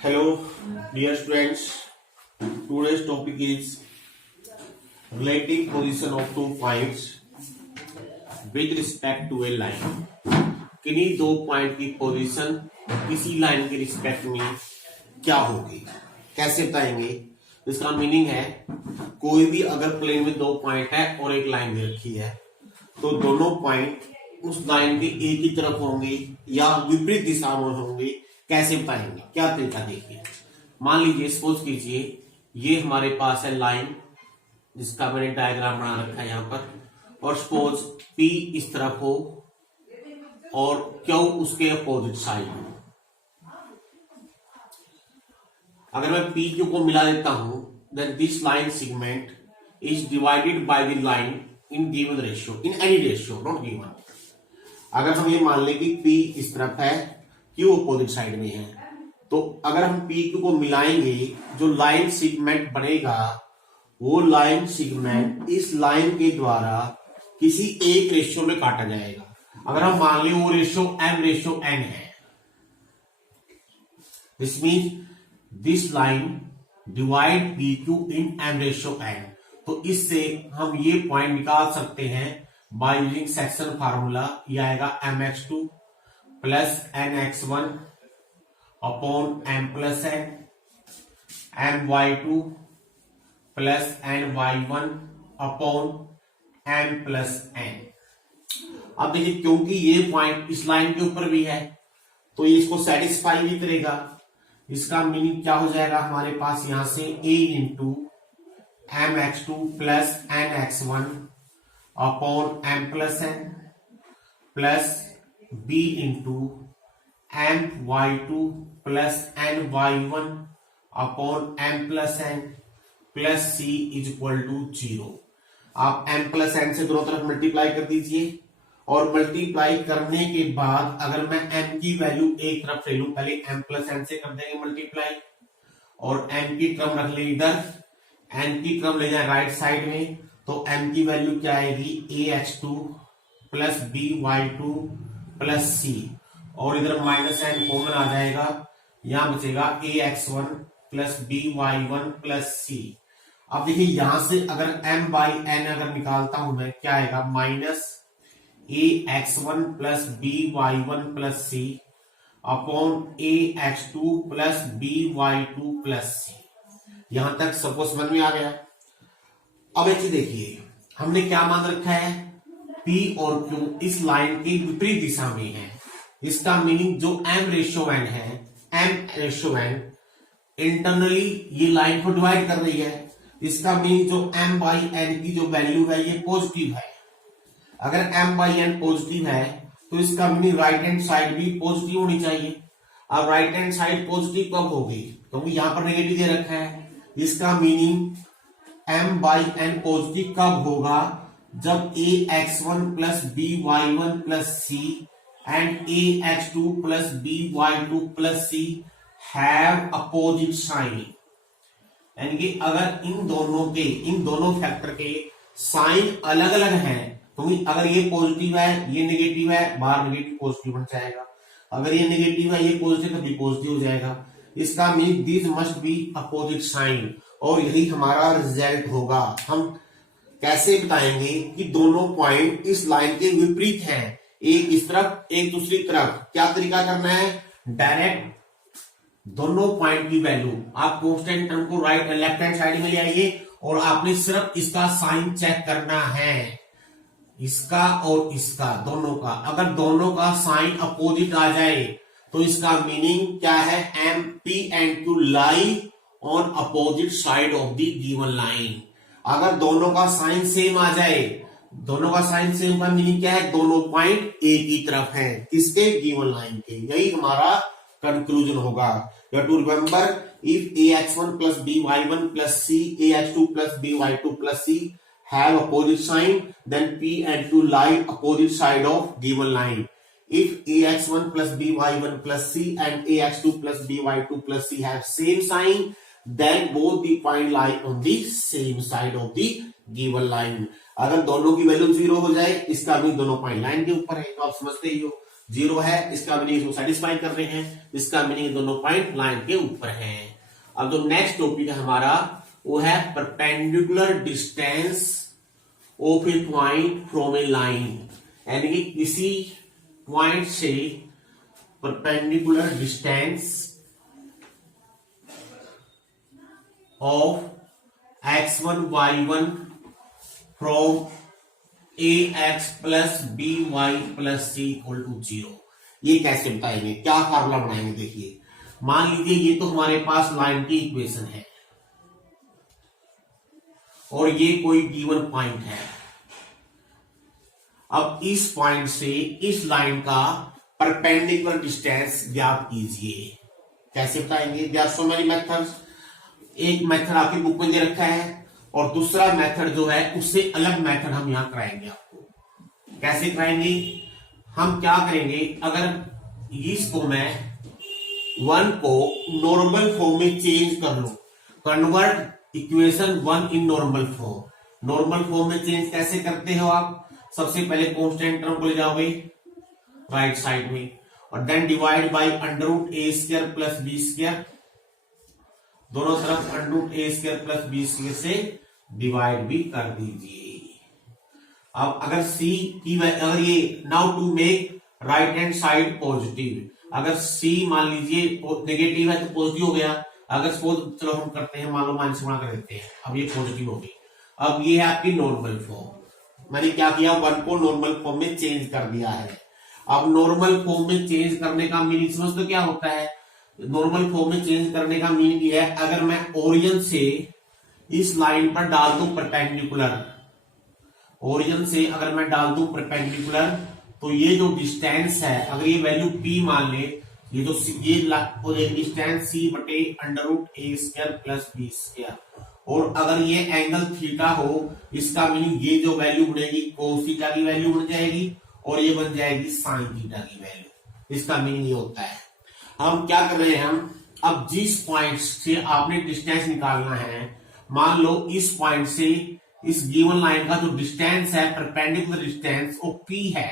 Hello, dear students. Today's topic is relative position of two points with respect to a line. किन्हीं दो point की position किसी line के respect में क्या होगी, कैसे बताएंगे? इसका मीनिंग है कोई भी अगर प्लेन में दो पॉइंट है और एक लाइन दे रखी है तो दोनों पॉइंट उस लाइन के एक ही तरफ होंगे या विपरीत दिशा में होंगे, कैसे बताएंगे? क्या तरीका देखिए। मान लीजिए सपोज कीजिए ये हमारे पास है लाइन जिसका मैंने डायग्राम बना रखा है यहाँ पर, और सपोज P इस तरफ हो और Q उसके अपोजिट साइड हो। अगर मैं P Q को मिला देता हूं then this line segment is divided by the line in given ratio, in any ratio, not given। अगर हम ये मान लें कि P इस तरफ है, Q अपोजिट साइड में है, तो अगर हम P Q को मिलाएंगे जो लाइन सेगमेंट बनेगा वो लाइन सेगमेंट इस लाइन के द्वारा किसी एक रेशियो में काटा जाएगा। अगर हम मान लें वो रेशियो M/N है, this mean this line divide PQ in M/N। तो इससे हम ये पॉइंट निकाल सकते हैं बाय यूजिंग सेक्शन फार्मूला। ये आएगा mx2 plus nx1 upon m+n, my2 plus ny1 upon m+n। अब देखिए क्योंकि ये पॉइंट इस लाइन के ऊपर भी है तो ये इसको सेटिस्फाई भी करेगा। इसका मीनिंग क्या हो जाएगा हमारे पास यहां से a into mx2 plus nx1 upon m+n plus b into my2 plus ny1 upon m+n plus c is equal to 0। आप m+n से दोनों तरफ मल्टीप्लाई कर दीजिए और मल्टीप्लाई करने के बाद अगर मैं m की वैल्यू एक तरफ ले लूं, पहले m+n से कर देंगे मल्टीप्लाई और m की टर्म रख ले इधर, n की टर्म ले जाए राइट साइड में, तो m की वैल्यू क्या आएगी ax2 plus by2 plus c, और इधर -n कॉमन आ जाएगा, यहां बचेगा ax1 plus by1 plus c। अब देखिए यहां से अगर m/n अगर निकालता हूं मैं, क्या आएगा minus ax1 plus by1 plus c upon ax2 plus by2 plus c। यहां तक सबको समझ में आ गया। अब एक चीज देखिए, हमने क्या मान रखा है, P और Q इस लाइन के विपरीत दिशा में है। इसका मीनिंग जो M/N है, M/N इंटरनली ये लाइन को डिवाइड कर रही है। इसका मीनिंग जो m/n की जो वैल्यू है ये पॉजिटिव है। अगर m/n पॉजिटिव है तो इसका मीनिंग राइट हैंड साइड भी पॉजिटिव होनी चाहिए। अब राइट हैंड साइड पॉजिटिव कब होगी, क्योंकि यहां पर नेगेटिव दे रखा है। इसका मीनिंग m/n पॉजिटिव कब होगा, जब ax1 plus by1 plus c and ax2 plus by2 plus c have opposite sign. यानी कि अगर इन दोनों फैक्टर के साइन अलग अलग हैं, तो अगर ये पॉजिटिव है ये नेगेटिव है, बाहर नेगेटिव पॉजिटिव बन जाएगा। अगर ये नेगेटिव है ये पॉजिटिव तो भी पॉजिटिव हो जाएगा। इसका mean this must be opposite sign, और यही हमारा रिजल्ट होगा। हम कैसे बताएंगे कि दोनों पॉइंट इस लाइन के विपरीत हैं, एक इस तरफ एक दूसरी तरफ? क्या तरीका करना है, डायरेक्ट दोनों पॉइंट की वैल्यू आप कांस्टेंट टर्म को राइट लेफ्ट हैंड साइड में ले आइए और आपने सिर्फ इसका साइन चेक करना है, इसका और इसका दोनों का। अगर दोनों का साइन अपोजिट आ जाए तो इसका मीनिंग क्या है, M, P and Q lie on opposite side of the given line. अगर दोनों का साइन सेम आ जाए, दोनों का साइन सेम का मीनिंग क्या है, दोनों पॉइंट एक ही तरफ है, किसके, गिवन लाइन के। यही हमारा कंक्लूजन होगा। You have to remember, if ax1 plus by1 plus c, ax2 plus by2 plus c have opposite sign, then P and Q lie opposite side of given line. If ax1 plus by1 plus c and ax2 plus by2 plus c have same sign, then both the point lie on the same side of the given line. अगर दोनों की value 0 हो जाए, इसका भी दोनों point line के ऊपर है, तो आप समझते ही हो। 0 है, इसका मीनिंग इसको सेटिस्फाई कर रहे हैं, इसका मीनिंग दोनों पॉइंट लाइन के ऊपर है। अब जो नेक्स्ट टॉपिक है हमारा वो है perpendicular distance of a point from a line, यानी कि किसी पॉइंट से perpendicular distance of x1 y1 from ax plus by plus c equal to 0। ये कैसे बताएंगे, क्या फार्मूला बनाएंगे? देखिए मान लीजिए ये तो हमारे पास लाइन की इक्वेशन है और ये कोई गिवन पॉइंट है। अब इस पॉइंट से इस लाइन का परपेंडिकुलर डिस्टेंस ज्ञात कीजिए। कैसे बताएंगे? There are so many methods. एक मेथड आपकी बुक में दे रखा है और दूसरा मेथड जो है उससे अलग मेथड हम यहां कराएंगे आपको। कैसे कराएंगे? हम क्या करेंगे, अगर इसको मैं 1 को नॉर्मल फॉर्म में चेंज कर लूं, convert equation 1 in normal form. Normal form में चेंज कैसे करते हो आप? सबसे पहले कांस्टेंट टर्म को ले जाओगे राइट साइड में और then divide by under root A square plus B square, दोनों तरफ अंडर रूट ए स्क्वायर प्लस बी स्क्वायर से डिवाइड भी कर दीजिए। अब अगर सी की अगर ये now to make right hand side positive, अगर सी मान लीजिए नेगेटिव है तो पॉजिटिव हो गया। अगर सपोज चलो हम करते हैं, मान लो माइनस बना कर देते हैं, अब ये पॉजिटिव हो गई। अब ये है आपकी नॉर्मल फॉर्म। मैंने क्या किया, 1 को नॉर्मल फॉर्म में चेंज कर दिया है। अब नॉर्मल फॉर्म में चेंज करने का मीनिंग समझ तो क्या होता है? नॉर्मल फॉर्म में चेंज करने का मीनिंग ये है, अगर मैं ओरिजिन से इस लाइन पर डाल दूं परपेंडिकुलर, ओरिजिन से अगर मैं डाल दूं परपेंडिकुलर, तो ये जो डिस्टेंस है अगर ये वैल्यू p मान ले, ये जो ये डिस्टेंस c बटे अंडर रूट ए स्क्वायर प्लस बी स्क्वायर, और अगर ये एंगल थीटा हो, इसका मीनिंग ये जो वैल्यू बनेगी कोस थीटा की वैल्यू बन जाएगी और ये बन जाएगी साइन थीटा की वैल्यू। इसका मीनिंग ये होता है। हम क्या कर रहे हैं, हम अब जिस पॉइंट से आपने डिस्टेंस निकालना है, मान लो इस पॉइंट से इस गिवन लाइन का जो डिस्टेंस है परपेंडिकुलर डिस्टेंस वो p है।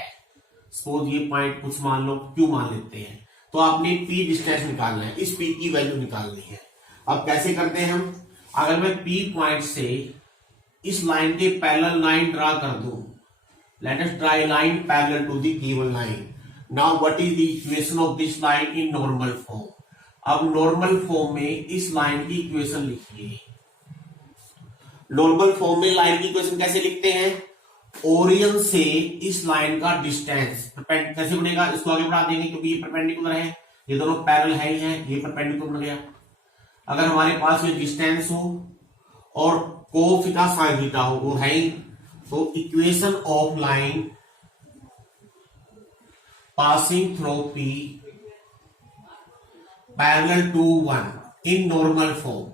सपोज ये पॉइंट कुछ मान लो q मान लेते हैं, तो आपने p डिस्टेंस निकालना है, इस p की वैल्यू निकालनी है। अब कैसे करते हैं हम, अगर मैं p पॉइंट से इस लाइन के पैरेलल लाइन ड्रा कर दूं, let us draw a line parallel to the given line. Now what is the equation of this line in normal form? अब नॉर्मल फॉर्म में इस लाइन की इक्वेशन लिखिए। नॉर्मल फॉर्म में line की equation कैसे लिखते हैं? ओरिजिन से इस लाइन का डिस्टेंस कैसे बनेगा, इसको आगे बढ़ा देंगे क्योंकि ये परपेंडिकुलर है, ये दोनों पैरेलल है ही है, ये परपेंडिकुलर बन गया। अगर हमारे पास ये डिस्टेंस हो और कोस थीटा साइन थीटा हो, वो है ही, तो equation of line passing through p parallel to 1 in normal form.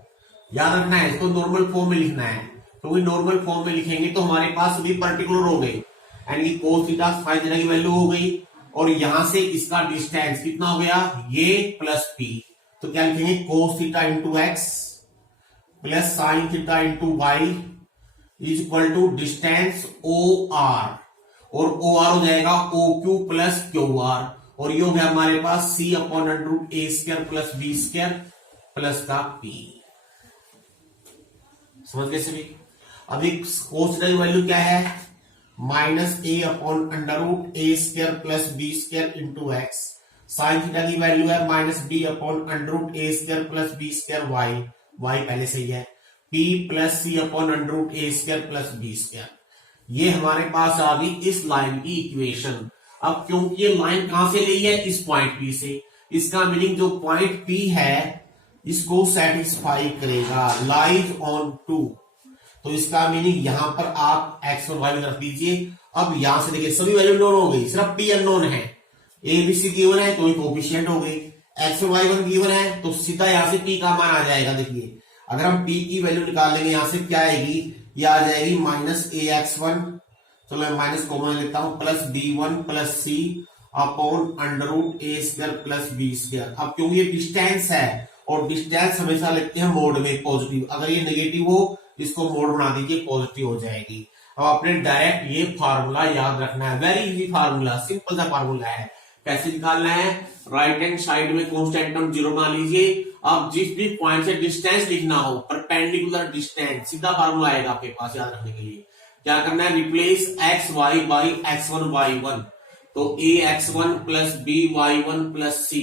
याद रखना है, इसको नॉर्मल फॉर्म में लिखना है, क्योंकि नॉर्मल फॉर्म में लिखेंगे तो हमारे पास भी पर्टिकुलर हो गई, यानी कि कोस थीटा साइन थीटा की वैल्यू हो गई और यहां से इसका डिस्टेंस कितना हो गया, ये प्लस p। तो क्या लिखेंगे, cos theta into x plus sine theta into y is equal to distance O R, और ओ आर हो जाएगा O Q plus Q R, और ये हो गया हमारे पास c अपॉन अंडर रूट ए square plus B square plus का p। समझ गए सभी? अभी कोस थीटा की वैल्यू क्या है, minus a upon under root A square plus B square into x. Sine theta की वैल्यू है minus b upon under root ए square plus B square y, y पहले से ही है, p plus c upon under root ए square plus B square. ये हमारे पास आ गई इस लाइन की इक्वेशन। अब क्योंकि ये लाइन कहां से ली है, इस पॉइंट p से, इसका मीनिंग जो पॉइंट p है इसको सेटिस्फाई करेगा, लाइज ऑन 2। तो इसका मीनिंग यहां पर आप x और y रख दीजिए। अब यहां से देखिए सभी वैल्यू नोन हो गई, सिर्फ p अननोन है, a b c गिवन है तो कोएफिशिएंट हो गई, x और y वन गिवन है तो सीधा यहां से p का मान आ जाएगा। देखिए अगर हम p की वैल्यू निकाल लेंगे यहां से क्या आएगी, ये आ जाएगी माइनस ax1, चलो मैं माइनस कॉमन लेता हूं, plus b1 plus c upon under root ए स्क्वायर प्लस बी स्क्वायर। अब क्योंकि ये डिस्टेंस है और डिस्टेंस हमेशा लिखते हैं मोड में पॉजिटिव, अगर ये नेगेटिव हो इसको मोड बना दीजिए पॉजिटिव हो जाएगी। अब आपने डायरेक्ट ये फार्मूला याद रखना है, वेरी इजी फार्मूला, सिंपल सा फार्मूला है, कैसे निकालना है, राइट हैंड साइड में कांस्टेंट टर्म 0 बना लीजिए। अब जिस भी पॉइंट से डिस्टेंस लिखना हो, परपेंडिकुलर डिस्टेंस, सीधा फार्मूला आएगा आपके पास याद रखने के लिए। क्या करना है, replace x Y by x1 y1, तो a x1 plus b y1 plus c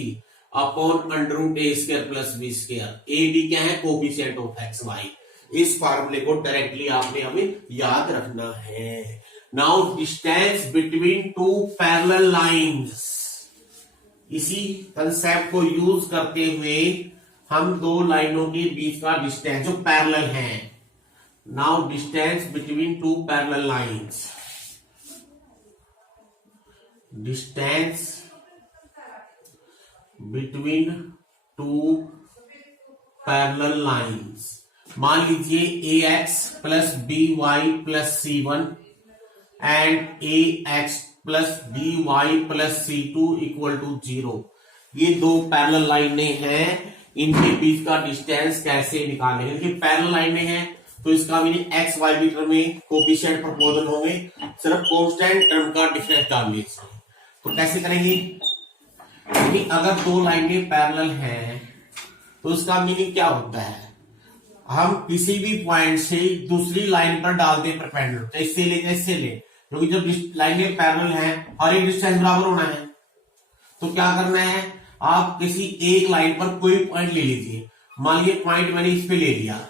upon under root A square plus B square. A b क्या है, कोफिशिएंट ऑफ एक्स वाई। इस फार्मूले को डायरेक्टली आपने हमें याद रखना है। Now distance between two parallel lines, इसी कंसेप्ट को यूज करते हुए हम दो लाइनों के बीच का डिस्टेंस जो पैरेलल है। Now distance between two parallel lines, distance between two parallel lines, मान लीजिए a x plus b y plus c one and a x plus b y plus c two equal to 0। ये दो parallel लाइनें हैं, इनके बीच का distance कैसे निकालेंगे। इनकी पैरेलल लाइनें हैं तो इसका मीनिंग एक्स वाई की टर्म में कोफिशिएंट प्रोपोर्शनल होंगे, सिर्फ कांस्टेंट टर्म का डिफरेंस डाल लीजिए। तो कैसे करेंगे, कि अगर दो लाइनें पैरेलल हैं तो इसका मीनिंग क्या होता है, हम किसी भी पॉइंट से दूसरी लाइन पर डाल दें परपेंडिकुलर, तो इससे ले, क्योंकि जब लाइनें पैरेलल हैं हर एक डिस्टेंस बराबर होना है। तो क्या करना है, आप किसी एक लाइन पर कोई पॉइंट ले लीजिए, मान लीजिए पॉइंट मैंने इस पे ले लिया।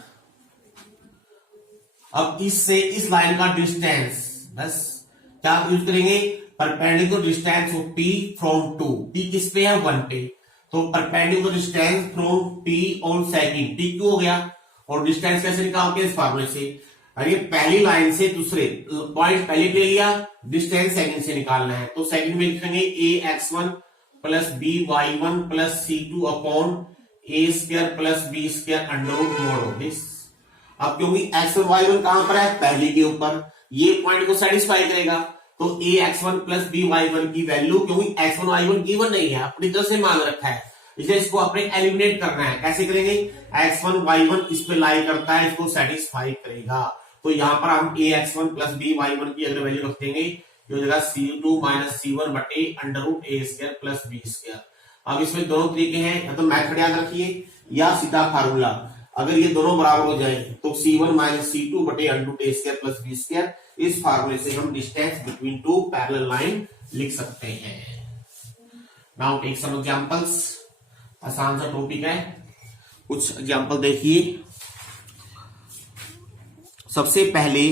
अब इससे इस लाइन का डिस्टेंस, बस क्या यूज करेंगे, perpendicular distance of P from two. P किस पे है, 1 पे, तो perpendicular distance from P on second, P क्यों हो गया, और डिस्टेंस कैसे निकालते हैं, इस फार्मूले से। अरे पहली लाइन से दूसरे पॉइंट पहले ले लिया, डिस्टेंस सेकंड से निकालना है, तो सेकंड में लिखेंगे a x1 plus b y1 plus c2 upon a square plus b square under root mod of this. अब क्योंकि x1 y1 कहां पर है, पहली के ऊपर, ये पॉइंट को सेटिस्फाई करेगा, तो a x1 plus b y1 की वैल्यू, क्योंकि x1 y1 गिवन नहीं है, अपनी तरफ से मान रखा है, इसलिए इसको अपने एलिमिनेट करना है। कैसे करेंगे, x1 y1 इस पे लाई करता है, इसको सेटिस्फाई करेगा, तो यहां पर हम a x1 plus b y1 की अगर वैल्यू रख देंगे, ये हो जाएगा c2 माइनस c1 बटे अंडर रूट ए स्क्वायर प्लस बी स्क्वायर। अब इसमें दोनों तरीके हैं, या तो मेथड याद रखिए या सीधा फार्मूला। अगर ये दोनों बराबर हो जाए तो c1 माइनस c2 बटे अंडर रूट ए स्क्वायर प्लस बी स्क्वायर, इस फार्मूले से हम distance between two parallel line लिख सकते हैं। नाउ टेक सम एग्जांपल्स, आसान सा टॉपिक है, कुछ एग्जांपल देखिए। सबसे पहले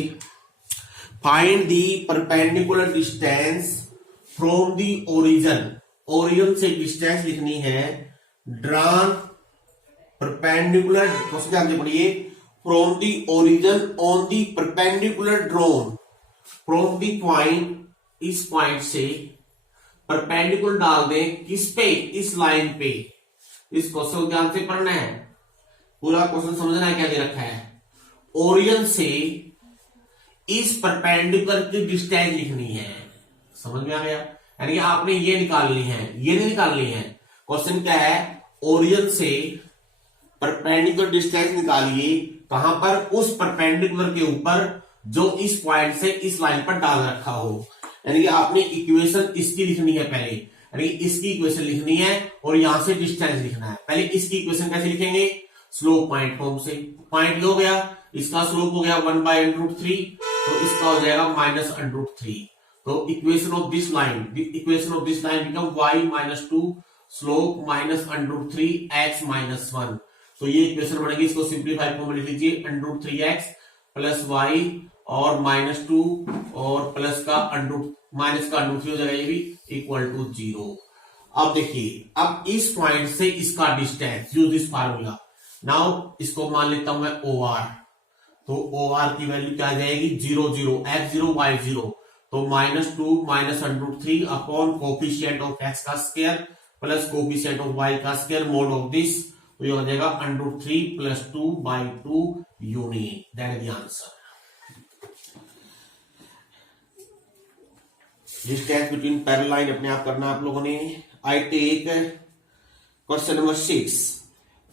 find the perpendicular distance from the origin, origin से डिस्टेंस लिखनी है, ड्रॉन परपेंडिकुलर, क्वेश्चन पढ़िए, from the origin on the perpendicular drawn from the point, इस पॉइंट से परपेंडिकुलर डाल दें, किस पे, इस लाइन पे। इस क्वेश्चन को ध्यान से पढ़ना है, पूरा क्वेश्चन समझना है क्या दे रखा है। ओरिजिन से इस परपेंडिकुलर की डिस्टेंस लिखनी है, समझ में आ गया, यानी कि आपने ये निकालनी है, ये नहीं निकालनी है। क्वेश्चन क्या है, ओरिजिन से परपेंडिकुलर डिस्टेंस निकालिए, कहां पर, उस परपेंडिकुलर के ऊपर जो इस पॉइंट से इस लाइन पर डाल रखा हो। यानी कि आपने इक्वेशन इसकी लिखनी है पहले, यानी इसकी इक्वेशन लिखनी है और यहां से डिस्टेंस लिखना है। पहले इसकी इक्वेशन कैसे लिखेंगे, स्लोप पॉइंट फॉर्म से, पॉइंट लो गया, इसका स्लोप हो गया 1 बाय √3, तो इसका हो जाएगा माइनस √3। तो equation of this line become y minus 2 slope minus √3 x minus 1। तो ये इक्वेशन बनेगी, इसको सिंप्लीफाई फॉर्म में लिख लीजिए, √3x प्लस y और माइनस 2 और प्लस का माइनस का √3 हो जाएगा, ये भी इक्वल टू 0। अब देखिए, अब इस पॉइंट से इसका distance, use this formula. Now इसको मान लेता हूं मैं OR, तो OR की वैल्यू क्या आ जाएगी, 0 0 x0 y0, तो -2 minus √3 upon coefficient of x का square plus coefficient of y का स्क्वायर मोड ऑफ दिस, तो ये हो जाएगा √3 प्लस 2/2 unit. That is the answer. Distance between parallel line अपने आप करना आप लोगों ने। I take question number 6,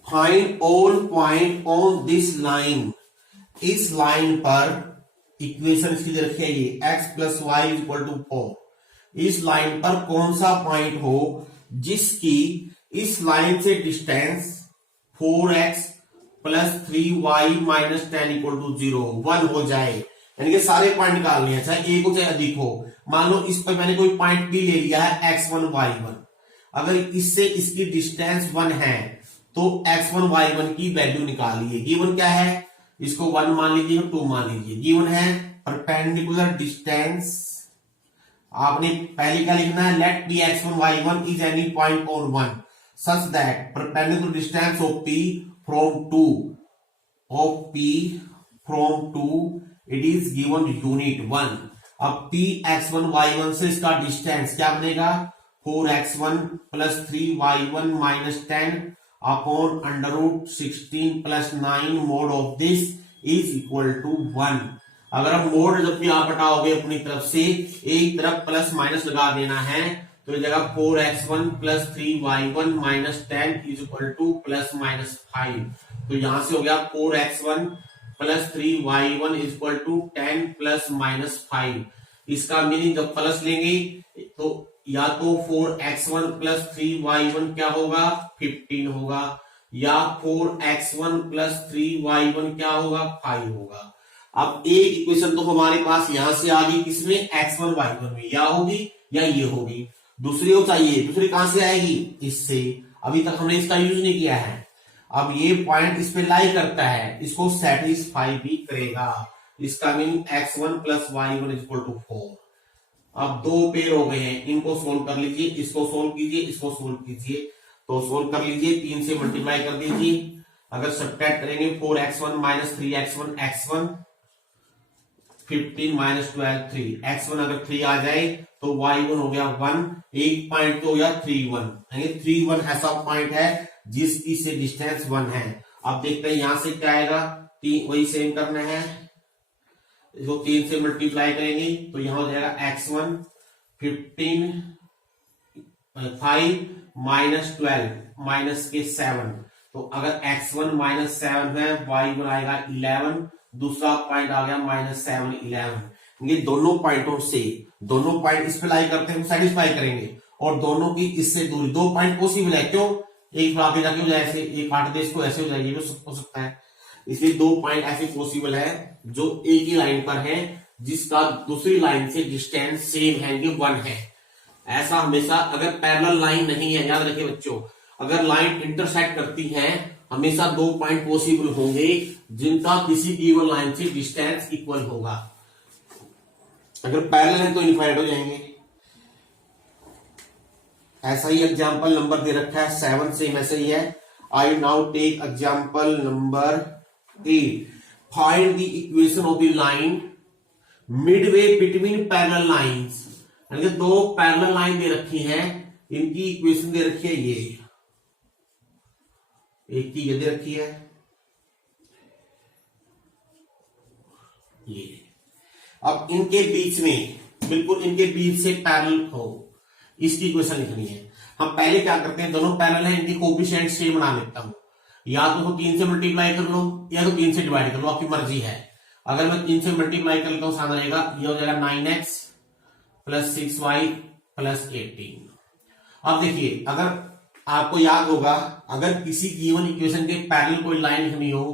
find all point on this line, इस लाइन पर इक्वेशन इसकी रखी है ये x plus y equal to 4, इस लाइन पर कौन सा पॉइंट हो जिसकी इस लाइन से distance 4x plus 3y minus 10 equal to 0 1 हो जाए, यानी कि सारे पॉइंट निकालने हैं, चाहे एक हो चाहे अधिक हो। मान लो इस पर मैंने कोई पॉइंट भी ले लिया है x1 y1, अगर इससे इसकी डिस्टेंस 1 है तो x1 y1 की वैल्यू निकालिए। गिवन क्या है, इसको 1 मान लीजिए, 2 मान लीजिए। गिवन है परपेंडिकुलर डिस्टेंस, आपने पहले क्या लिखना है, let P x1 y1 is any point on 1 such that perpendicular distance of p from 2 it is given unit 1। अब p x1 y1 से इसका डिस्टेंस क्या बनेगा, 4x1 plus 3y1 minus 10 upon under root 16 plus 9 mod of this is equal to 1। अगर आप mode जब भी आप हटाओगे अपनी तरफ से एक तरफ प्लस माइनस लगा देना है, तो ये जगह 4x1 plus 3y1 minus 10 is equal to plus minus 5। तो यहां से हो गया 4x1 plus 3y1 is equal to 10 plus minus 5। इसका मीनिंग जब प्लस लेंगे तो या तो 4x1 प्लस 3y1 क्या होगा, 15 होगा, या 4x1 प्लस 3y1 क्या होगा, 5 होगा। अब एक इक्वेशन तो हमारे पास यहां से आ गई, किसमें, x1 y1 में, या होगी या ये होगी। दूसरी हो चाहिए, दूसरी कहां से आएगी, इससे। अभी तक हमने इसका यूज नहीं किया है। अब ये पॉइंट इस पे लाई करता है, इसको सेटिस्फाई भी करेगा। इसका meaning x1 plus y1 is equal to 4। अब दो पेड़ हो गए हैं, इनको सोल्व कर लीजिए, इसको सोल्व कीजिए, इसको सोल्व कीजिए। तो सोल्व कर लीजिए, 3 से मल्टीप्लाई कर दीजिए। अगर सब्ट्रैक्ट करेंगे 4x1 minus 3x1 x1, 15 minus 12 3, x1 अगर 3 आ जाए तो y1 हो गया 1, एक पॉइंट तो हो गया 3 1, यानी 3 1 ऐसा पॉइंट है जिसकी से डिस्टेंस 1 है। अब देखते हैं यहां से क्या आएगा, 3 वही सेम करना है, इसको 3 से मल्टीप्लाई करेंगे तो यहां हो जाएगा x1 15 5 माइनस 12 माइनस के 7। तो अगर x1 माइनस 7 है, y1 आएगा 11, दूसरा पॉइंट आ गया माइनस 7 11। ये दोनों पॉइंटों से, दोनों पॉइंट इस पे लाई करते हैं, सेटिस्फाई करेंगे, और दोनों की इससे दूरी, दो पॉइंट पॉसिबल है, क्यों, एक आगे जाके हो जाए ऐसे, एक काट दे इसको ऐसे हो जाएगी, ये भी हो सकता है। इसलिए दो पॉइंट ऐसे पॉसिबल है जो एक ही लाइन पर है, जिसका दूसरी लाइन से डिस्टेंस सेम है, ये 1 है। ऐसा हमेशा, अगर पैरेलल लाइन नहीं है, याद रखिए बच्चों, अगर लाइन इंटरसेक्ट करती है, हमेशा दो पॉइंट पॉसिबल होंगे जिनका किसी गिवन लाइन से डिस्टेंस इक्वल होगा। अगर पैरेलल है तो इनफाइनाइट हो जाएंगे। ऐसा ही एग्जाम्पल नंबर दे रखा है 7, सेम ऐसे ही है। I now take example number 8। Find the equation of the line midway between parallel lines. यानी दो पैरेलल लाइन दे रखी हैं, इनकी इक्वेशन दे रखी है ये, एक की ये दे रखी है ये। अब इनके बीच में, बिल्कुल इनके बीच से पैरेलल हो, इसकी इक्वेशन लिखनी है। हम पहले क्या करते हैं, दोनों पैरेलल है, इनकी कोएफिशिएंट सेम बना लेता हूं, या तो 3 से मल्टीप्लाई कर लो या तो 3 से डिवाइड कर लो, आपकी मर्जी है। अगर मैं 3 से मल्टीप्लाई कर लेता हूं, आसान रहेगा, ये हो जाएगा 9x प्लस 6y प्लस 18। अब देखिए, अगर आपको याद होगा, अगर किसी गिवन इक्वेशन के पैरेलल कोई लाइन लिखनी हो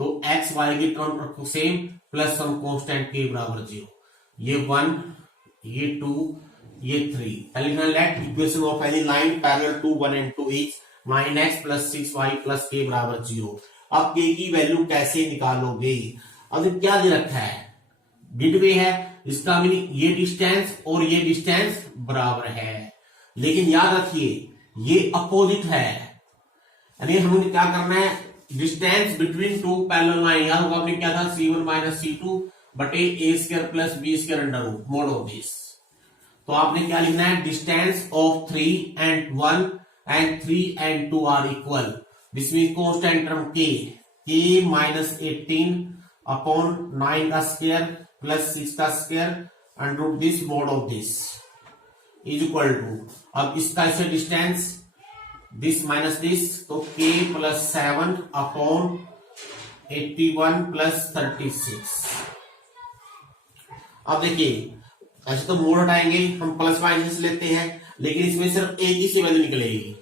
तो x y की टर्म रखो सेम, प्लस सम कांस्टेंट के बराबर 0। ये 1, ये 2, ये 3। पहले लिखना, let equation of any line parallel to 1 and 2 is 9x plus 6y plus के बराबर 0। अब k की वैल्यू कैसे निकालोगे। अब क्या दे रखा है, मिडवे है, इसका मीनिंग ये डिस्टेंस और ये डिस्टेंस बराबर है, लेकिन याद रखिए ये अपोजिट है। यानी हमें क्या करना है, distance between two parallel line, याद होगा आपने क्या था, c1 माइनस c2 बटे a square plus b square under root mod of this. तो आपने क्या लिखना है, distance of 3 and 1 and 3 and 2 are equal, this mean constant term k minus 18 upon 9 का स्क्वायर प्लस 6 का square under root this mod of this is equal to, अब इसका ऐसे डिस्टेंस दिस माइनस दिस, तो k प्लस 7 अपॉन 81 प्लस 36। अब देखिए ऐसे तो मोड हटाएंगे हम प्लस माइनस लेते हैं, लेकिन इसमें सिर्फ एक ही सी वैल्यू निकलेगी।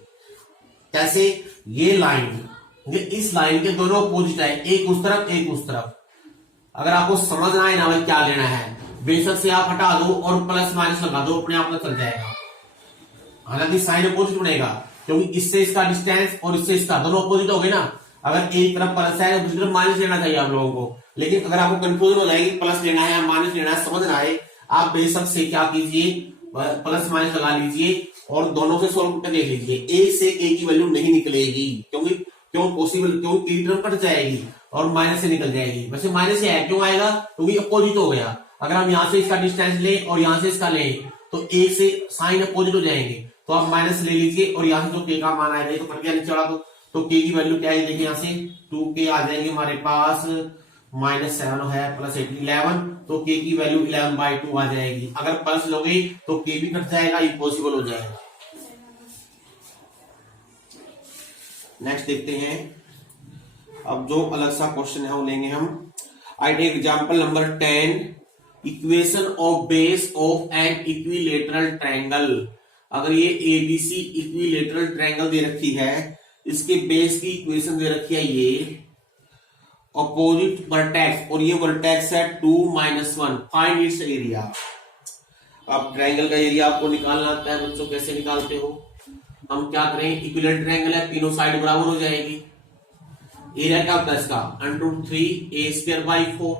कैसे? ये लाइन, ये इस लाइन के दोनों अपोजिट है, एक उस तरफ एक उस तरफ। अगर आपको समझना है ना भाई क्या लेना है, बेशक से आप हटा दो और प्लस माइनस लगा दो, अपने आप में चल जाएगा। हालांकि साइन अपोजिट बनेगा, क्योंकि इससे इसका डिस्टेंस और इससे इसका दोनों अपोजिट हो गए ना। अगर एक तरफ प्लस है तो दूसरी तरफ माइनस लेना चाहिए आप लोगों को। लेकिन अगर आपको कंफ्यूजन हो जाएगी प्लस लेना है या माइनस लेना है, समझ ना आए, आप बेशक से क्या कीजिए, प्लस माइनस लगा लीजिए और दोनों से सोल्व करके देख लीजिए। एक से एक की वैल्यू नहीं निकलेगी, क्यों पॉसिबल, क्योंकि टर्म कट जाएगी और माइनस से निकल जाएगी। वैसे माइनस से है, क्यों आएगा? क्योंकि अपोजिट हो गया। अगर हम यहां से इसका डिस्टेंस लें और यहां से इसका लें तो एक से साइन अपोजिट हो जाएंगे, तो आप माइनस ले लीजिए और यहां से जो के का मान आएगा तो कट गया नीचे वाला, तो के की वैल्यू क्या है, देखिए यहां से 2k आ जाएंगे हमारे पास, -7 है प्लस 11, तो के की वैल्यू 11/2 आ जाएगी। अगर प्लस लोगे तो के भी कट जाएगा, इम्पॉसिबल हो जाएगा। नेक्स्ट देखते हैं, अब जो अलग सा क्वेश्चन है वो लेंगे हम। I take example number 10, equation of base of an equilateral triangle. अगर ये एबीसी इक्विलेटरल ट्रायंगल दे रखी है, इसके बेस की इक्वेशन दे रखी है ये अपोजिट वर्टेक्स, और ये वर्टेक्स है 2 - 1, फाइंड इट्स एरिया। अब ट्रायंगल का एरिया आपको निकालना आता है बच्चों, कैसे निकालते हो? हम क्या करें, इक्विलेटरल ट्रायंगल है, तीनों साइड बराबर हो जाएगी। एरिया क्या होता है इसका, √3a²/4।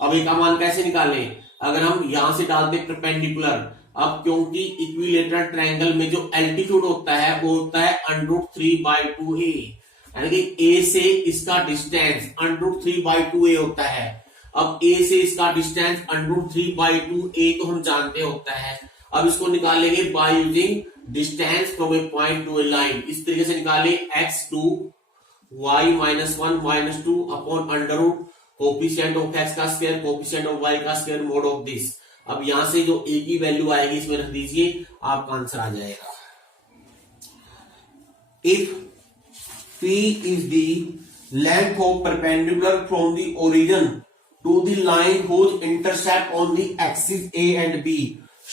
अब एक का मान कैसे निकालें? अगर हम यहां से डालते परपेंडिकुलर, अब क्योंकि इक्विलेटरल ट्रायंगल में जो एल्टीट्यूड होता है वो होता है √3/2a, यानी कि a से इसका डिस्टेंस √3/2a होता है। अब a से इसका डिस्टेंस √3/2a तो हम जानते होता है। अब इसको निकालेंगे by using distance from a point to a line. इस तरीके से निकाले x2 y -1 -2 upon under coefficient of x का स्क्वायर कोफिशिएंट ऑफ y का स्क्वायर मोड ऑफ दिस। अब यहां से जो a की वैल्यू आएगी इसमें रख दीजिए, आपका आंसर आ जाएगा। If p is the length of perpendicular from the origin to the line whose intercept on the axis a and b,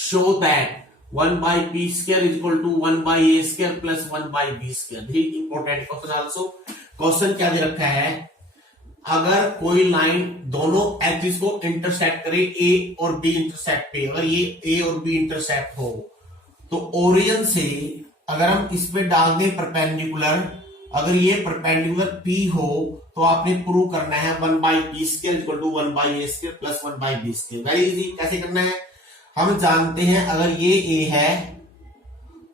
show that 1/p² is equal to 1/a² plus 1/b²। very important question also। Question क्या दे रखा है, अगर कोई line दोनों axis को intersect करे, ए और B intersect पे, अगर ये ए और बी इंटरसेक्ट हो तो ओरिजिन से अगर हम इस पे डाल दें परपेंडिकुलर, अगर ये परपेंडिकुलर P हो तो आपने प्रूव करना है 1/p² equal to 1/a² plus 1/b²। Very easy. कैसे करना है, हम जानते हैं अगर ये A है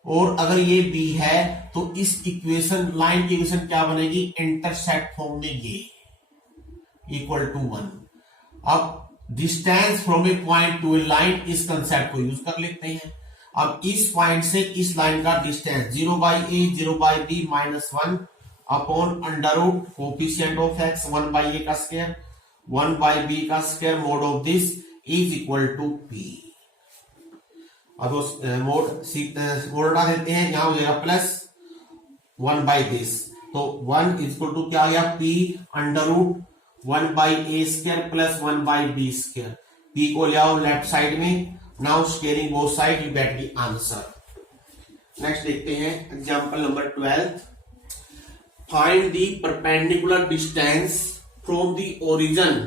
और अगर ये B है तो इस इक्वेशन, लाइन की इक्वेशन क्या बनेगी, इंटरसेक्ट होंगे ये इक्वल टू 1। अब distance from a point to a line, इस कंसेप्ट को यूज कर लेते हैं। अब इस पॉइंट से इस लाइन का distance 0/a 0/b -1 upon under root coefficient of x 1/a का स्क्वायर 1/b का square mod of this is equal to p। अब मोड उल्टा देते हैं, यहां हो जाएगा प्लस 1/दिस, तो 1 इक्वल टू क्या आ गया, p under root 1/a² plus 1/b²। p को ले आओ लेफ्ट साइड में, now squaring both side you get the answer. Next देखते हैं example number 12, find the perpendicular distance from the origin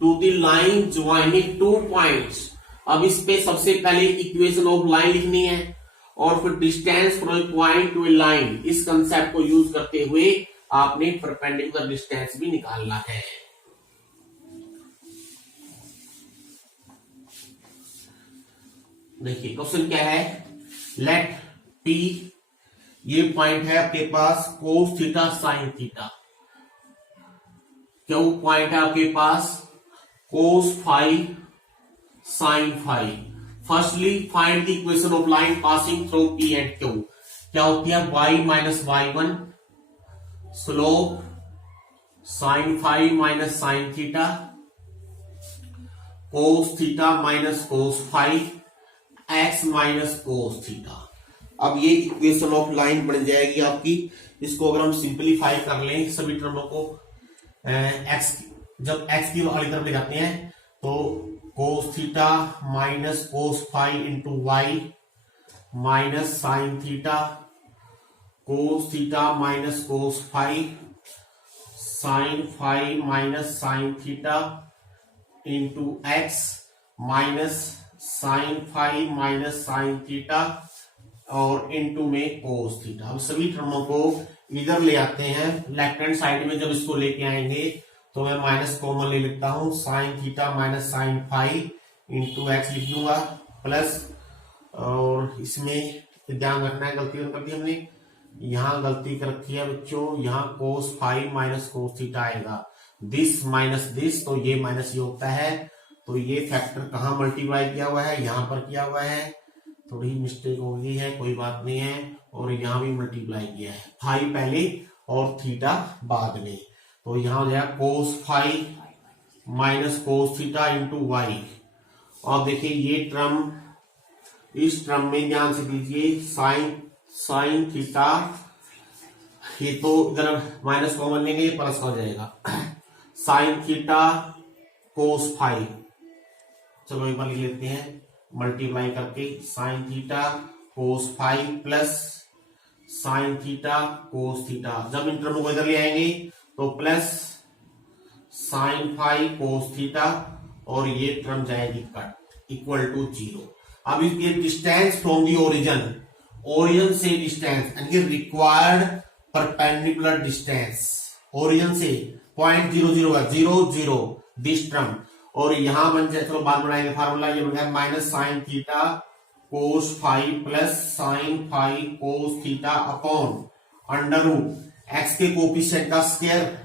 to the line joining 2 points. अब इस पे सबसे पहले इक्वेशन ऑफ लाइन लिखनी है और फिर distance from a point to a line, इस कंसेप्ट को यूज करते हुए आपने परपेंडिकुलर डिस्टेंस भी निकालना है। देखिए क्वेश्चन क्या है, लेट P, ये पॉइंट है आपके पास cos theta sin theta, Q point है आपके पास cos phi sin phi. Firstly find the equation of line passing through P and Q। क्या होती है, y -y1 slope sin phi minus sin theta cos theta minus cos phi x minus cos theta. अब ये equation of line बन जाएगी आपकी। इसको अगर हम सिंपलीफाई कर लें सभी टर्मों को, x जब x की वाली तरफ ले जाते हैं तो cos theta minus cos phi into y minus sine theta cos theta minus cos phi sine phi minus sine theta into x minus sine phi minus sine theta और इंटू में कोस थीटा। अब सभी टर्मों को इधर ले आते हैं, left hand side में जब इसको लेके आएंगे तो मैं माइनस कॉमन ले लेता हूं, sine theta minus sine phi into x लिख दूंगा प्लस, और इसमें ध्यान रखना है गलती कर दी हमने, यहां गलती कर रखी है बच्चों, यहां cos phi minus cos theta आएगा, दिस माइनस दिस, तो ये माइनस ये होता है, तो ये फैक्टर कहां मल्टीप्लाई किया हुआ है, यहां पर किया हुआ है, थोड़ी मिस्टेक हो गई है, कोई बात नहीं है, और यहां भी मल्टीप्लाई किया है, फाई पहले और थीटा बाद में, तो यहां हो जाएगा cos phi minus cos theta into y. और देखिए ये टर्म, इस टर्म में ध्यान से दीजिए, साइन थीटा, ये तो इधर माइनस कॉमन लेंगे, ये प्लस हो जाएगा, साइन थीटा कोस फाई, चलो एक बार लिख लेते हैं मल्टीप्लाई करके, sine theta cos phi plus sine theta cos theta, जब इन टर्मों को इधर ले आएंगे तो plus sine phi cos theta और ये टर्म जाएगी कट, इक्वल टू 0। अब ये डिस्टेंस फ्रॉम दी ओरिजिन से डिस्टेंस यानी रिक्वायर्ड परपेंडिकुलर डिस्टेंस, ओरिजिन से 0.00 का 0 दिस टर्म, और यहां बन जाए, चलो बाद बनाएंगे फार्मूला, ये बन गया minus sine theta cos phi plus sine phi cos theta upon under root x के कोफिशिएंट का square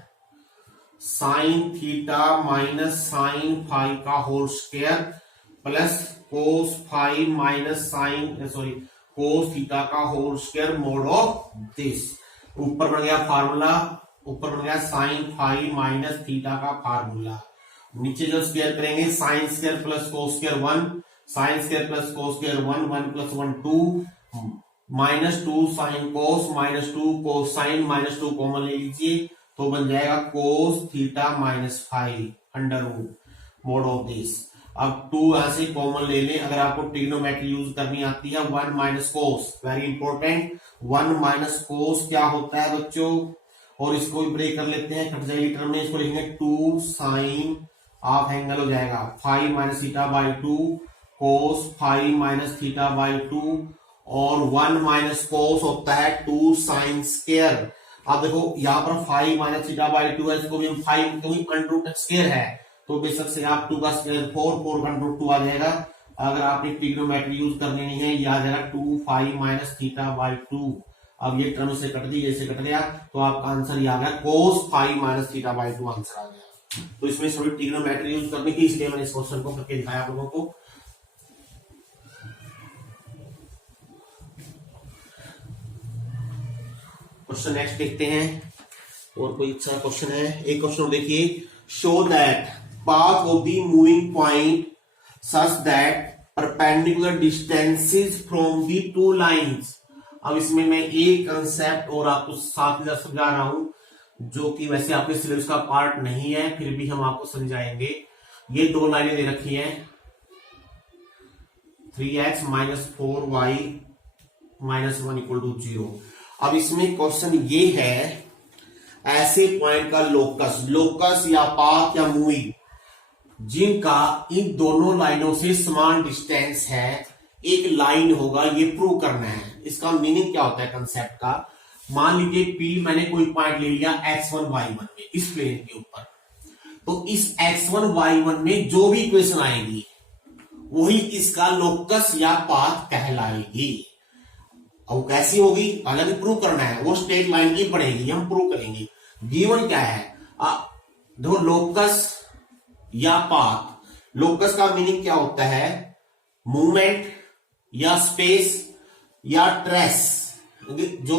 sine theta minus sine phi का whole square plus cos phi minus cos theta का whole square mod of this. ऊपर बन गया formula, ऊपर बन गया साइन फाई माइनस थीटा का फार्मूला, नीचे जो स्क्वायर करेंगे sine square plus cos square 1, sine square plus cos square 1 plus 1 2 minus 2 sine cos minus 2 cos sine minus 2 common ले लीजिए तो बन जाएगा cos theta minus phi under root mod of this. अब 2 यहां से कॉमन ले लें, अगर आपको ट्रिग्नोमेट्री यूज करनी आती है, 1 minus cos, very important, 1 minus cos क्या होता है बच्चों, और इसको भी ब्रेक कर लेते हैं, कट जाएगी टर्म में, इसको लिखेंगे 2 साइन ऑफ एंगल हो जाएगा 5 minus theta by 2 cos 5 minus theta by 2, और 1 माइनस कोस होता है 2 साइन स्क्वायर। अब देखो यहाँ पर 5 माइनस थीटा बाई 2 है, इसको भी हम 5 क्योंकि अंडर रूट स्क्वायर है तो बेशक से आप 2 का स्क्वायर 4 का अंडर रूट 2 आ जाएगा। अगर आपने ट्रिग्नोमेट्री यूज करनी नहीं है, यह आ जाएगा 2 5 माइनस थीटा बाई 2। अब ये टर्म से कट दी, जैसे कट गया तो आपका आंसर ये आ गया कोस 5 माइनस थीटा बाई 2 आंसर आ गया। तो इसमें थोड़ी ट्रिग्नोमेट्री यूज करनी थी, इसलिए मैंने इस क्वेश्चन को करके दिखाया आप लोगों को। क्वेश्चन नेक्स्ट देखते हैं, और कोई अच्छा क्वेश्चन है, एक क्वेश्चन देखिए, show that path of the moving point such that perpendicular distances from the two lines. अब इसमें मैं एक कंसेप्ट और आपको साथ में समझा रहा हूं जो कि वैसे आपके सिलेबस का पार्ट नहीं है, फिर भी हम आपको समझाएंगे। ये 2 लाइनें दे रखी हैं, 3x minus 4y minus 1 equal to 0। अब इसमें क्वेश्चन ये है, ऐसे पॉइंट का लोकस या पाथ या मूविंग जिनका इन दोनों लाइनों से समान डिस्टेंस है, एक लाइन होगा, ये प्रूव करना है। इसका मीनिंग क्या होता है कंसेप्ट का, मान लीजिए P मैंने कोई पॉइंट ले लिया x1 y1 में, इस प्लेन के ऊपर, तो इस x1 y1 में जो भी इक्वेशन आएगी वही इसका लोकस या पाथ कहलाएगी। अब कैसी होगी, हालांकि प्रूव करना है, वो स्ट्रेट लाइन की पड़ेगी, हम प्रूव करेंगे। गिवन क्या है, देखो लोकस या पाथ, लोकस का मीनिंग क्या होता है, मूवमेंट या स्पेस या ट्रेस, जो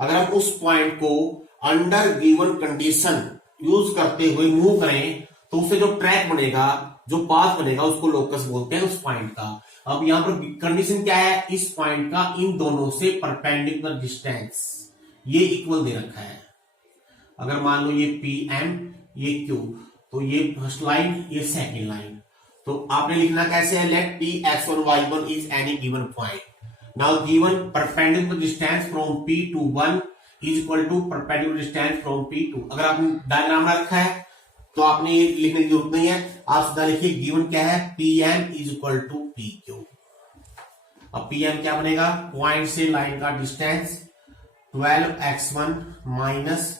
अगर हम उस पॉइंट को अंडर गिवन कंडीशन यूज करते हुए मूव करें तो उससे जो ट्रैक बनेगा, जो पाथ बनेगा, उसको लोकस बोलते हैं उस पॉइंट का। अब यहां पर कंडीशन क्या है, इस पॉइंट का इन दोनों से परपेंडिकुलर डिस्टेंस ये इक्वल दे रखा है। अगर मान लो ये PM ये Q, तो ये फर्स्ट लाइन ये सेकंड लाइन, तो आपने लिखना कैसे है, let P x1 y1 is any given point. Now given perpendicular distance from P to 1 is equal to perpendicular distance from P to. अगर आपने डायग्राम में रखा है तो आपने ये लिखने की जरूरत नहीं है, आप सीधा लिखिए गिवन क्या है, Pm is equal to PQ. अब Pm क्या बनेगा, पॉइंट से लाइन का distance 12x1 minus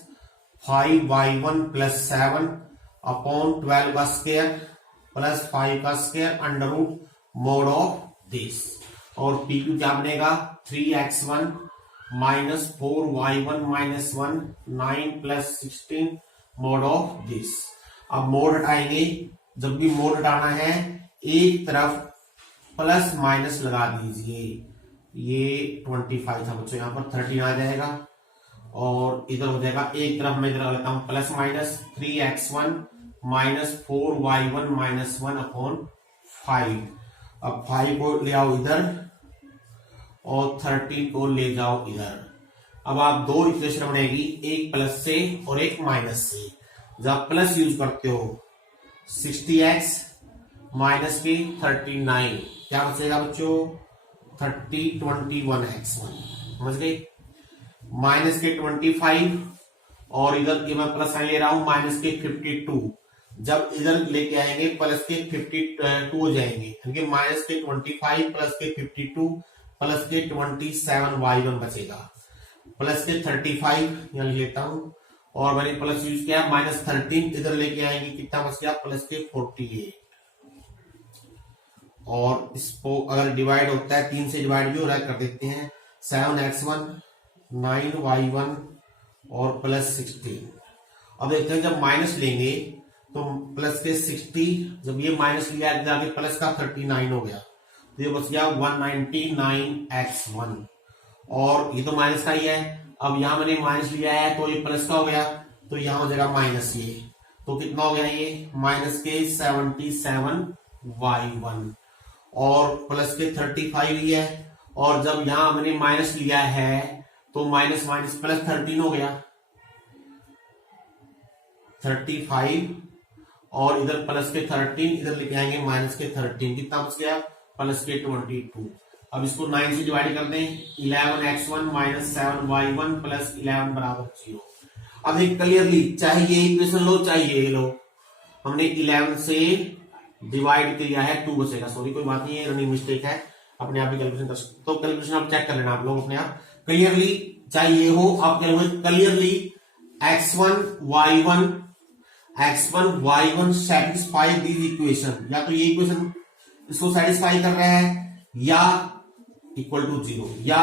5y1 plus 7 upon 12 का स्क्वायर प्लस 5 का square under root mod of this. और PQ क्या बनेगा, 3x1 minus 4y1 minus 1 9 plus 16 mod of this. अब मोड हटाएंगे, जब भी मोड हटाना है एक तरफ प्लस माइनस लगा दीजिए. ये 25 था बच्चों, यहां पर 13 आ जाएगा और इधर हो जाएगा एक तरफ मैं इधर लेता हूं plus minus 3x1 minus 4y1 minus 1 upon 5. अब 5 को ले आओ इधर और 13 को ले जाओ इधर. अब आप दो इक्वेशन बनेगी, एक प्लस से और एक माइनस से. जब प्लस यूज करते हो 60x माइनस के 39 क्या बचेगा बच्चों, 21x1 समझ गए. माइनस के 25 और इधर के मैं प्लस साइन ले रहा हूं माइनस के 52. जब इधर लेके आएंगे प्लस के 52 हो जाएंगे, यानी माइनस के 25 प्लस के 52 प्लस के 27y1 बचेगा. प्लस के 35 यहां लिख लेता हूं और मैंने प्लस यूज किया माइनस 13 इधर लेके आएंगे, कितना बच गया प्लस के 48. और इसको अगर डिवाइड होता है 3 से डिवाइड भी हो रहा है कर देते हैं. 7x1 9y1 और प्लस 16. अब देखते हैं जब माइनस लेंगे तो प्लस के 60, जब ये माइनस लिया जाके प्लस का 39 हो गया तो ये बच गया 199x1 और ये तो माइनस का ही है. अब यहां मैंने माइनस लिया है तो ये प्लस का हो गया, तो यहां हो जाएगा माइनस. ये तो कितना हो गया, ये माइनस के 77y1 और प्लस के 35 ही है. और जब यहां मैंने माइनस लिया है तो माइनस माइनस प्लस 13 हो गया 35 और इधर प्लस के 13 इधर लेके आएंगे माइनस के 13, कितना बच गया प्लस के 22. अब इसको 9 से डिवाइड कर दें, 11x1 माइनस 7y1 प्लस 11 बराबर 0. अब एक क्लियरली चाहे ये इक्वेशन लो चाहे ये लो, हमने 11 से डिवाइड किया है 2 बचेगा. सॉरी कोई बात नहीं है, रनिंग मिस्टेक है, अपने आप ही कैलकुलेशन कर सकते. तो कैलकुलेशन आप चेक कर लेना आप लोग अपने आप क्लियरली, चाहे ये हो आप clearly x1 y1 satisfy this equation. या तो ये इक्वेशन इसको सेटिस्फाई कर रहा है या इक्वल टू 0 या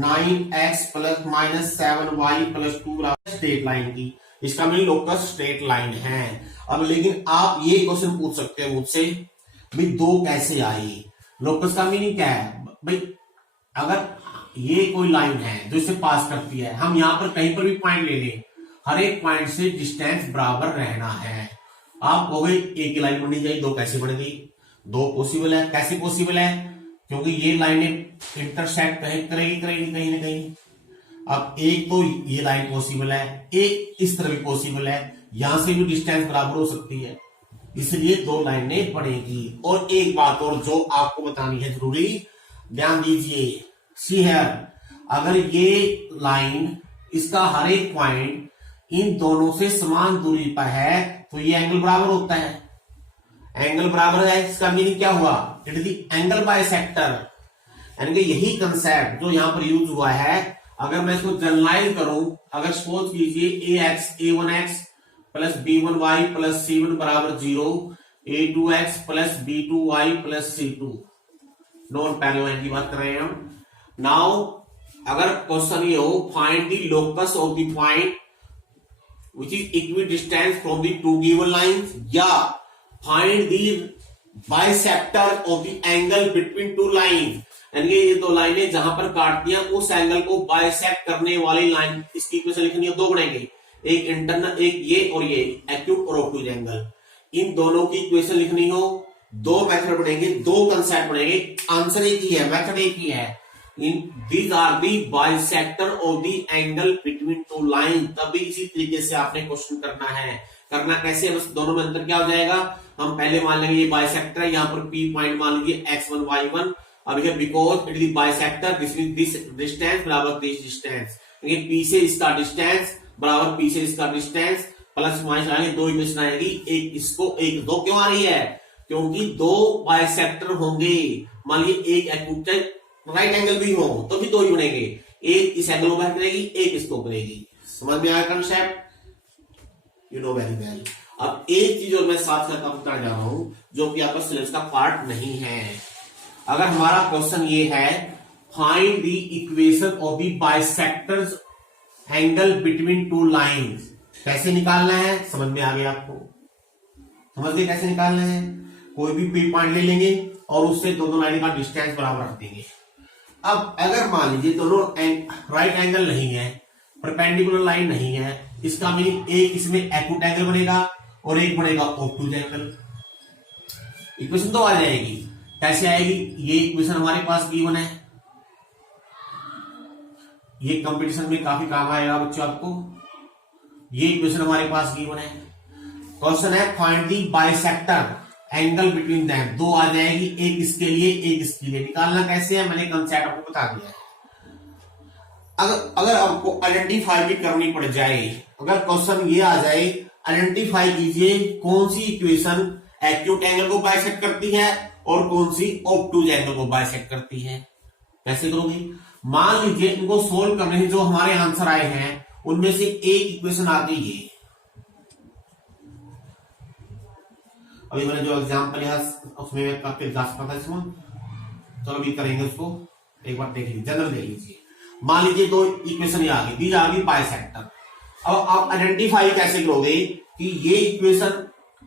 9x plus minus 7y plus 2 straight line की, इसका मीनिंग लोकस स्ट्रेट लाइन है. अब लेकिन आप ये क्वेश्चन पूछ सकते हैं मुझसे, भाई दो कैसे आई. लोकस का मीनिंग क्या है भाई, अगर ये कोई लाइन है जो इसे पास करती है, हम यहां पर कहीं पर भी पॉइंट ले लें, हर एक पॉइंट से डिस्टेंस बराबर रहना है. आप कहोगे एक ही लाइन बनी जाए, दो कैसे बन गई, दो पॉसिबल है. कैसे पॉसिबल है, क्योंकि ये लाइनें इंटरसेक्ट करेगी कहीं ना कहीं. अब एक तो ये लाइन पॉसिबल है, एक इस तरह भी पॉसिबल है, यहां से भी डिस्टेंस बराबर हो सकती है, इसलिए दो लाइनें बनेगी. और एक बात और जो आपको बतानी है जरूरी, ध्यान दीजिए, सी हियर, अगर ये लाइन इसका हर एक पॉइंट इन दोनों से समान दूरी पर है तो ये एंगल बराबर होता है. एंगल बराबर है, इसका मीनिंग क्या हुआ, it is the angle bisector. यानी कि यही कंसेप्ट जो यहां पर यूज हुआ है, अगर मैं इसको जनरलाइज करूं, अगर सपोज कीजिए a1x plus b1y plus c1 बराबर 0, a2x plus b2y plus c2, non parallel की बात कर रहे हैं हम. नाउ अगर क्वेश्चन ये हो, find the locus of the point which is equidistant from the two given lines, या find the bisector of the angle between two lines. यानी ये दो लाइनें जहां पर काटती हैं उस एंगल को बाइसेक्ट करने वाली लाइन, इसकी इक्वेशन लिखनी है, दो बनेंगे, एक इंटरनल, एक ये और ये एक्यूट और ऑब्टूज एंगल. इन दोनों की इक्वेशन लिखनी हो, दो मेथड बनेंगे, दो कंसेप्ट बनेंगे. आंसर एक ही है, मेथड एक ही है. These are the bisector of the angle between two lines. तभी इसी तरीके से आपने क्वेश्चन करना है. करना कैसे, बस दोनों में अंतर क्या हो जाएगा, हम पहले मान लेंगे ये बाइसेक्टर है, यहाँ पर P पॉइंट मान लीजिए x1 y1, अब ये because it is bisector this distance बराबर दिस डिस्टेंस, P से इसका डिस्टेंस बराबर P से इसका डिस्टेंस प्लस माइनस आएंगे, दो इक्वेशन आएगी, एक इसको एक दो, क्यों आ रही है, क्योंकि दो बाइसेक्टर होंगे, मान लीजिए एक एक्यूट राइट एंगल भी हो तो भी दो ही बनेंगे, एक इस एंगल को करेगी, एक इसको करेगी, समझ में आया concept, you know very well. अब एक चीज और मैं साथ साथ आपको बताने जा रहा हूं जो कि आपका सिलेबस का पार्ट नहीं है। अगर हमारा क्वेश्चन ये है find the equation of the bisectors angle between two lines, कैसे निकालना है, समझ में आ गया आपको, समझ गए कैसे निकालना है, कोई भी P पॉइंट ले लेंगे और उससे दोनों लाइन का डिस्टेंस बराबर रख देंगे। अब अगर मान लीजिए दोनों राइट एंगल नहीं है, परपेंडिकुलर लाइन नहीं है, इसका मीनिंग एक इसमें एक्यूट एंगल बनेगा और एक बनेगा ऑब्टूज एंगल, इक्वेशन तो आ जाएगी, कैसे आएगी, ये इक्वेशन हमारे पास गिवन है, ये कंपटीशन में काफी काम आएगा बच्चों आपको, ये इक्वेशन हमारे पास गिवन है, क्वेश्चन है find the bisector angle between them, दो आ जाएगी, एक इसके लिए एक इसके लिए, निकालना कैसे है मैंने कंसेप्ट आपको बता दिया है। अगर आपको आइडेंटिफाई भी करनी पड़ जाए, अगर क्वेश्चन ये आ जाए आइडेंटिफाई कीजिए कौन सी इक्वेशन एक्यूट एंगल को बाइसेक्ट करती है और कौन सी ऑब्टूज एंगल को बाइसेक्ट करती है, कैसे करोगे, मान लीजिए इनको सोल्व करने से जो हमारे आंसर आए हैं उनमें से एक इक्वेशन आ गई है, अभी मैंने जो एग्जाम्पल है उसमें काफी पता है इसमें, चलो अभी करेंगे उसको, एक बार देख लीजिए, जनरल देख लीजिए, मान लीजिए दो इक्वेशन ये आ गई, दीज आ गई बाइसेक्टर, अब आप आइडेंटिफाई कैसे करोगे कि ये इक्वेशन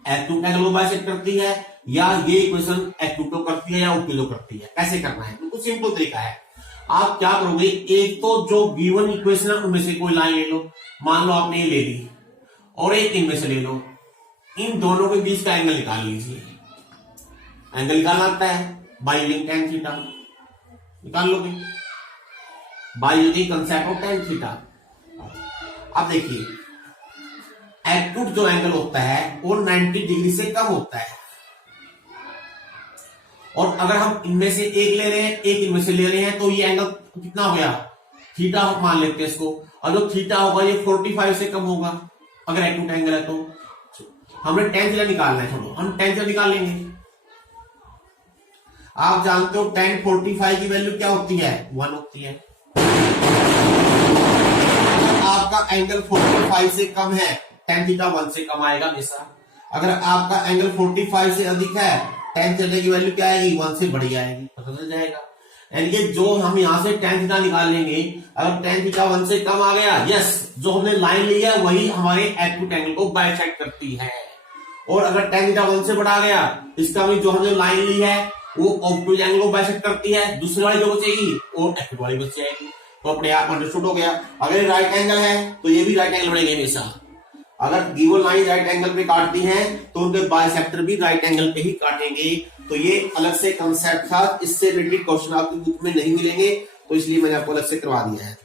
एक्यूट एंगल को बाइसेक्ट करती है या ये इक्वेशन एक्यूट को करती है या ऑब्टूज को करती है, कैसे करना है, बिल्कुल सिंपल तरीका है, आप क्या करोगे, एक तो जो गिवन इक्वेशन है उनमें से कोई लाइन ले लो, मान लो आपने ये ले ली और एक इनमें से ले लो, इन दोनों के बीच का एंगल निकाल लीजिए, एंगल निकालना आता है बाय यूजिंग tan थीटा, निकाल लोगे by using concept of tan theta. अब देखिए एक्यूट जो एंगल होता है वो 90 डिग्री से कम होता है, और अगर हम इनमें से एक ले रहे हैं एक इनमें से ले रहे हैं तो ये एंगल कितना हो गया, थीटा मान लेते हैं इसको, और जो थीटा होगा ये 45 से कम होगा अगर एक्यूट एंगल है, तो हमने tan थीटा निकालना है, छोड़ो हम tan थीटा निकाल लेंगे, आप जानते हो tan 45 की वैल्यू क्या होती है, 1 होती है, आपका एंगल 45 से कम है tan थीटा 1 से कम आएगा हमेशा, अगर आपका एंगल 45 से अधिक है tan थीटा की वैल्यू क्या आएगी, 1 से बड़ी आएगी, पता चल जाएगा, यानी कि जो हम यहां से tan थीटा निकाल लेंगे, अगर tan थीटा 1 से कम आ गया, यस जो हमने लाइन ली है वही हमारे एक्यूट एंगल को बाइसेक्ट करती है, और अगर tan थीटा 1 से बढ़ा गया इसका भी जो हमने लाइन ली है वो ऑब्टूज एंगल को बाइसेक्ट करती है, दूसरी वाली जो बचेगी वो एक्यूट वाली बच जाएगी, तो अपने आप अंडरस्टूड हो गया। अगर राइट एंगल है तो ये भी राइट एंगल बनेंगे हमेशा, अगर गिवन लाइन राइट एंगल पे काटती हैं तो उनके बाइसेक्टर भी राइट एंगल पे ही काटेंगे, तो ये अलग से कंसेप्ट था, इससे रिलेटेड क्वेश्चन आपको बुक में नहीं मिलेंगे, तो इसलिए मैंने आपको अलग से करवा दिया है।